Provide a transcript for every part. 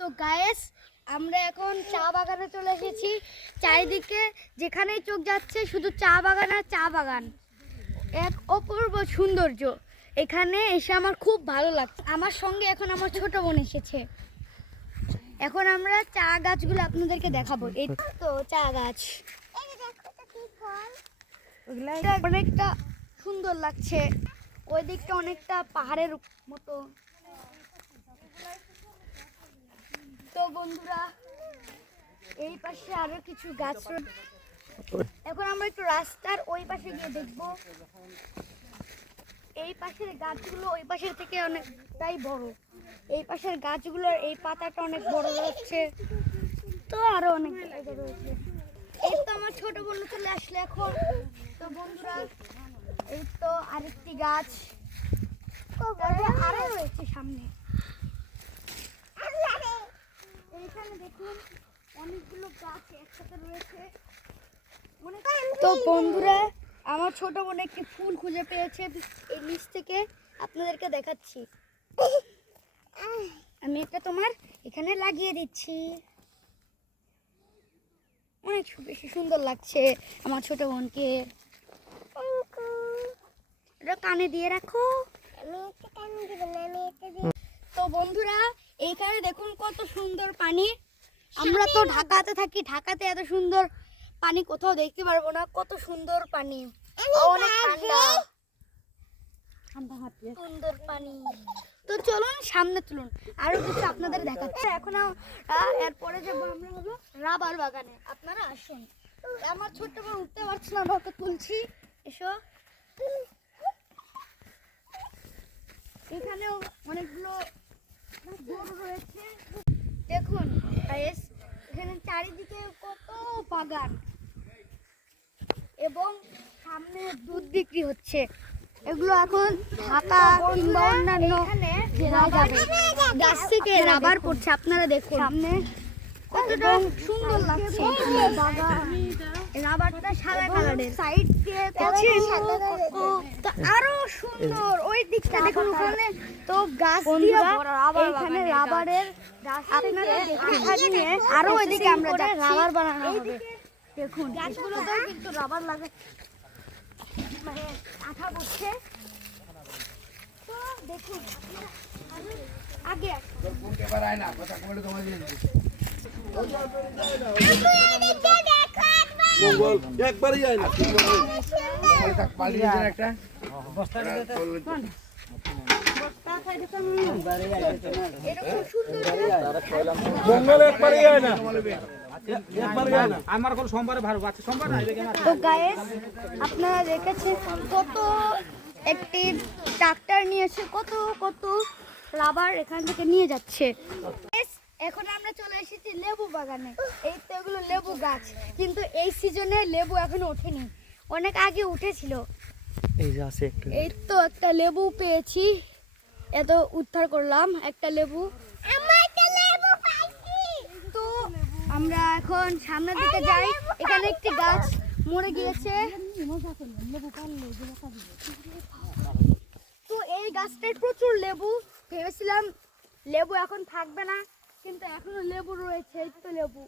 তো গায়েস আমরা এখন চা বাগানে চলে এসেছি। চারিদিকে যেখানেই চোখ যাচ্ছে শুধু চা বাগান আর চা বাগান, এক অপূর্ব সৌন্দর্য। এখানে এসে আমার খুব ভালো লাগছে। আমার সঙ্গে এখন আমার ছোট বোন এসেছে। এখন আমরা চা গাছগুলো আপনাদেরকে দেখাবো। এই তো চা গাছ, অনেকটা সুন্দর লাগছে। ওই দিকটা অনেকটা পাহাড়ের মতো। তো বন্ধুরা, এই পাশে আরো কিছু গাছ। এখন আমরা একটু রাস্তার ওই পাশে গিয়ে দেখবো। এই পাশের গাছগুলো ওই পাশের থেকে অনেকটাই বড়। এই পাশের গাছগুলোর এই পাতাটা অনেক বড় হচ্ছে, তো আরো অনেক জায়গা রয়েছে। এই তো আমার ছোট বোন চলে আসলে এখন। তো বন্ধুরা, এই তো আরেকটি গাছ আরো রয়েছে সামনে। এইখানে দেখুন অনেকগুলো গাছ একসাথে রয়েছে। তো বন্ধুরা, আমার ছোট বোন একটি ফুল খুঁজে পেয়েছে এই নিচ থেকে, আপনাদেরকে দেখাচ্ছি। আমি এটা তোমার এখানে লাগিয়ে দিচ্ছি। অনেক বেশি সুন্দর লাগছে আমার ছোট বোনকে। এটা কানে দিয়ে রাখো। তো বন্ধুরা, এইখানে দেখুন কত সুন্দর পানি। আমরা তো ঢাকাতে থাকি, ঢাকাতে এত সুন্দর পানি কোথাও দেখতে পারবো না। কত সুন্দর পানি, অনেক ঠান্ডা সুন্দর পানি। তো চলুন সামনে চলুন, আরো কিছু আপনাদের দেখাচ্ছি। এখন এরপরে যাবো আমরা হলো রাবার বাগানে। আপনারা আসুন। আমার ছোট্ট বোন উঠতে পারছি না, ওকে তুলছি। এসো। এখানেও অনেকগুলো গরু রয়েছে। দেখুন এখানে চারিদিকে কত বাগান, এবং সামনে দুধ বিক্রি হচ্ছে। এগুলো এখন ঢাকা কিংবা অন্যান্য জেলায় যাবে। গাছ থেকে রাবার পড়ছে, আপনারা দেখুন সামনে কতটা সুন্দর লাগছে। রাবারটা সাদা কালারের, সাইড দিয়ে তো আরো সুন্দর। ওই দিকটা দেখুন, ওখানে তো গাছ দিয়ে এখানে রাবারের আপনারা দেখুন। আরো ওইদিকে আমরা রাবার বানানো হবে। দেখুন গাছগুলোতে কিন্তু রাবার লাগে, মানে আঠা পড়ছে। তো দেখুন আগে একবারই যায় না। তো গায়েস আপনারা দেখেছেন কত একটি ট্রাক্টর নিয়ে এসে কত কত রাবার এখান থেকে নিয়ে যাচ্ছে। এখন আমরা চলে এসেছি লেবু বাগানে। এই তো এগুলো লেবু গাছ, কিন্তু এই সিজনে লেবু এখনো ওঠেনি, অনেক আগে উঠেছিল। এই তো একটা লেবু পেয়েছি, এত উদ্ধার করলাম একটা লেবু। তো আমরা এখন সামনের দিকে যাই। এখানে একটি গাছ মরে গিয়েছে। তো এই গাছটায় প্রচুর লেবু। ভেবেছিলাম লেবু এখন থাকবে না, কিন্তু এখনো লেবু রয়েছে। এই তো লেবু,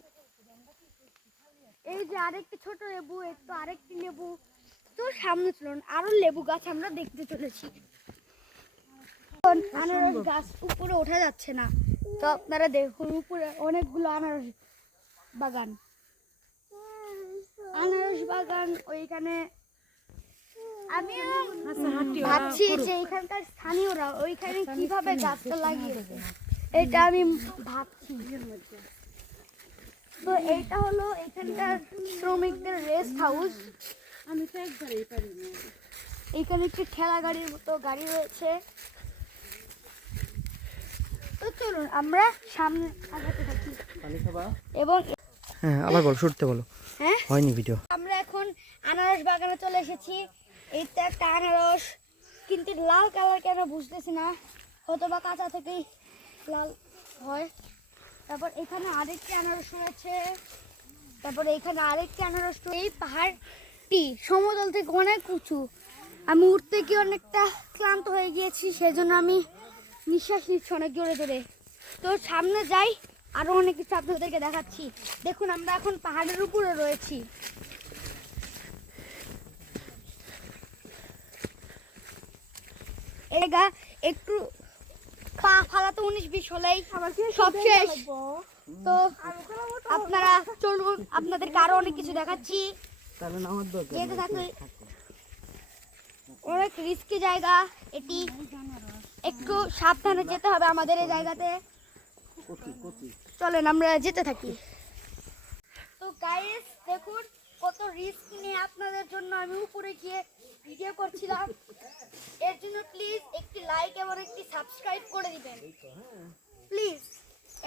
এই যে আরেকটি ছোট লেবু, এই তো আরেকটি লেবু। তো সামনে চলুন, আরো লেবু গাছ আমরা দেখতে চলেছি। আনারস গাছ উপরে ওঠা যাচ্ছে না, তো আপনারা দেখুন উপরে অনেকগুলো আনারস বাগান। আনারস বাগান ওইখানে। আমি ভাবছি যে এখানকার স্থানীয়রা ওইখানে কিভাবে গাছটা লাগিয়েছে, এটা আমি ভাবছি। তো এইটা হলো এখানকার শ্রমিকদের রেস্ট হাউস। আমি তো একবারই পারি না। এখানে একটি ঠেলা গাড়ির মতো গাড়ি রয়েছে। তো চলুন আমরা সামনে আগাতে থাকি। এবং হ্যাঁ, আবার বলো, শুরুতে বলো। হ্যাঁ, হয়নি ভিডিও। আমরা এখন আনারস বাগানে চলে এসেছি। এইটা একটা আনারস, কিন্তু লাল কালার কেন বুঝতেছি না, হয়তো বা কাঁচা থেকেই লাল হয়। তারপর এখানে আরেকটি আনারস রয়েছে। তারপরে এখানে আরেকটি আনারস। এই পাহাড়টি সমতল থেকে অনেক উঁচু। আমি উঠতে গিয়ে অনেকটা ক্লান্ত হয়ে গিয়েছি, সেজন্য আমি নিঃশ্বাস নিচ্ছি অনেক জোরে জোরে। তো সামনে যাই, আরো অনেক কিছু আপনাদেরকে দেখাচ্ছি। দেখুন আমরা এখন পাহাড়ের উপরে রয়েছি। এগা একটু পা ফালাতে 19-20 হলেই সব শেষ। তো আপনারা চলুন, আপনাদেরকে আরো অনেক কিছু দেখাচ্ছি। যেতে থাকুন। অনেক রিস্কি জায়গা এটি, একটু সাবধানে যেতে হবে আমাদের এই জায়গাতে। চলেন আমরা যেতে থাকি। তো গাইস দেখুন কত রিস্ক নিয়ে আপনাদের জন্য আমি উপরে গিয়ে ভিডিও করছিলাম। এর জন্য প্লিজ একটি লাইক এবং একটি সাবস্ক্রাইব করে দিবেন প্লিজ।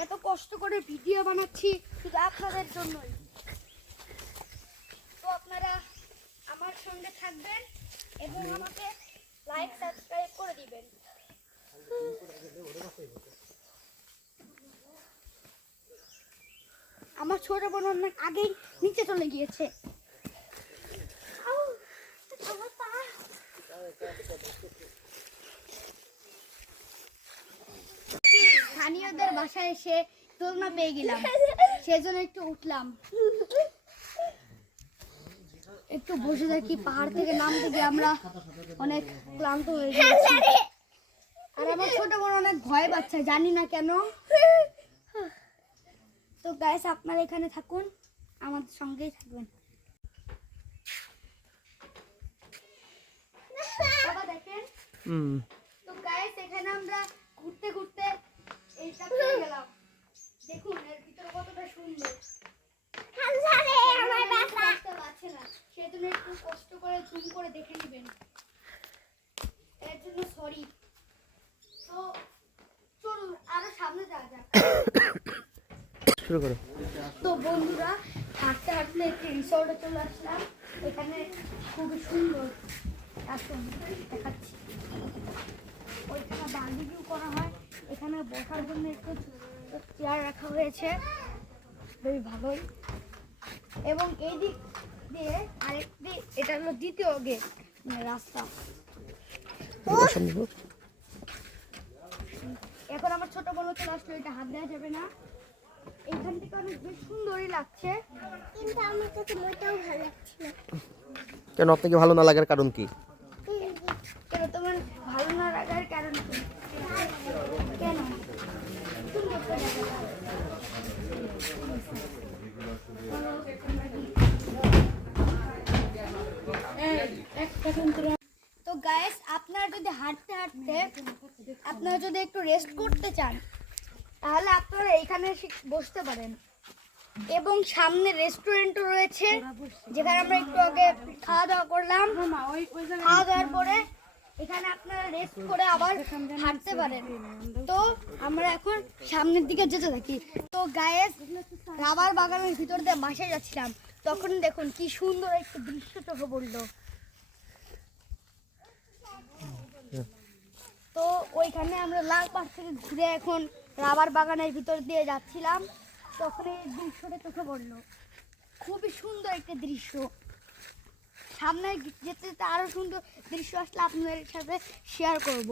এত কষ্ট করে ভিডিও বানাচ্ছি শুধু আপনাদের জন্যই। তো আপনারা আমার সঙ্গে থাকবেন এবং আমাকে লাইক সাবস্ক্রাইব করে দিবেন। আমার ছোট বোন অনেক আগেই নিচে চলে গিয়েছে। স্থানীয়দের বাসায় এসে দোলনা পেয়ে গেলাম, সেজন্য একটু উঠলাম, একটু বসে থাকি। পাহাড় থেকে নামতে গিয়ে আমরা অনেক ক্লান্ত হয়ে গেছি। আর আমার ছোট বোন অনেক ভয় পাচ্ছে, জানি না কেন। তো গাইস আপনারা এখানে থাকুন, আমাদের সঙ্গেই থাকবেন। বাবা দেখেন। তো গাইস এখানে আমরা ঘুরতে ঘুরতে এইটা পেয়ে গেলাম। দেখুন এর ভিতরে কতটা সুন্দর। আমার বুঝতে পারছি না, সেজন্য একটু কষ্ট করে জুম করে দেখে নেবেন, এর জন্য সরি। তো চলুন আরো সামনে যাওয়া যাক। শুরু করো। তো বন্ধুরা হাঁটতে হাঁটতে একটি রিসর্টে চলে আসলাম। এখানে খুবই সুন্দর, আসুন দেখাচ্ছি। ওইখানে বারবিকিউ করা হয়, এখানে বসার জন্য একটু চেয়ার রাখা হয়েছে, বেশ ভালোই। এবং এই দিক দিয়ে আরেকটি, এটা হলো দ্বিতীয় গেট, মানে রাস্তা। এখন আমার ছোট বড় চলে আসলো, এটা হাত দেওয়া যাবে না। এইখান থেকে অনেক বেশ সুন্দরই লাগছে, কিন্তু আমার কাছে মোটেও ভালো লাগছে না। কেন আপনাকে ভালো না লাগার কারণ কি? কেন তোমার ভালো না লাগার কারণ কি? কেন? সুন্দর তো জায়গাটা। তো গাইস আপনারা যদি হাঁটতে হাঁটতে আপনারা যদি একটু রেস্ট করতে চান, তাহলে আপনারা এইখানে এসে বসতে পারেন। এবং সামনে রেস্টুরেন্টও রয়েছে, যেখানে আমরা একটু আগে খাওয়া দাওয়া করলাম। খাওয়া দাওয়ার পরে এখানে আপনারা রেস্ট করে আবার হাঁটতে পারেন। তো আমরা এখন সামনের দিকে যেতে থাকি। তো গাইস রাবার বাগানের ভিতর দিয়ে বাসায় যাচ্ছিলাম, তখন দেখুন কি সুন্দর একটা দৃশ্য চোখে পড়লো। তো ওইখানে আমরা লাল পাড় থেকে ঘুরে এখন রাবার বাগানের ভিতর দিয়ে যাচ্ছিলাম, তখন এই দৃশ্যটা চোখে পড়লো। খুবই সুন্দর একটা দৃশ্য। সামনে যেতে যেতে আরো সুন্দর দৃশ্য আসলে আপনাদের সাথে শেয়ার করব।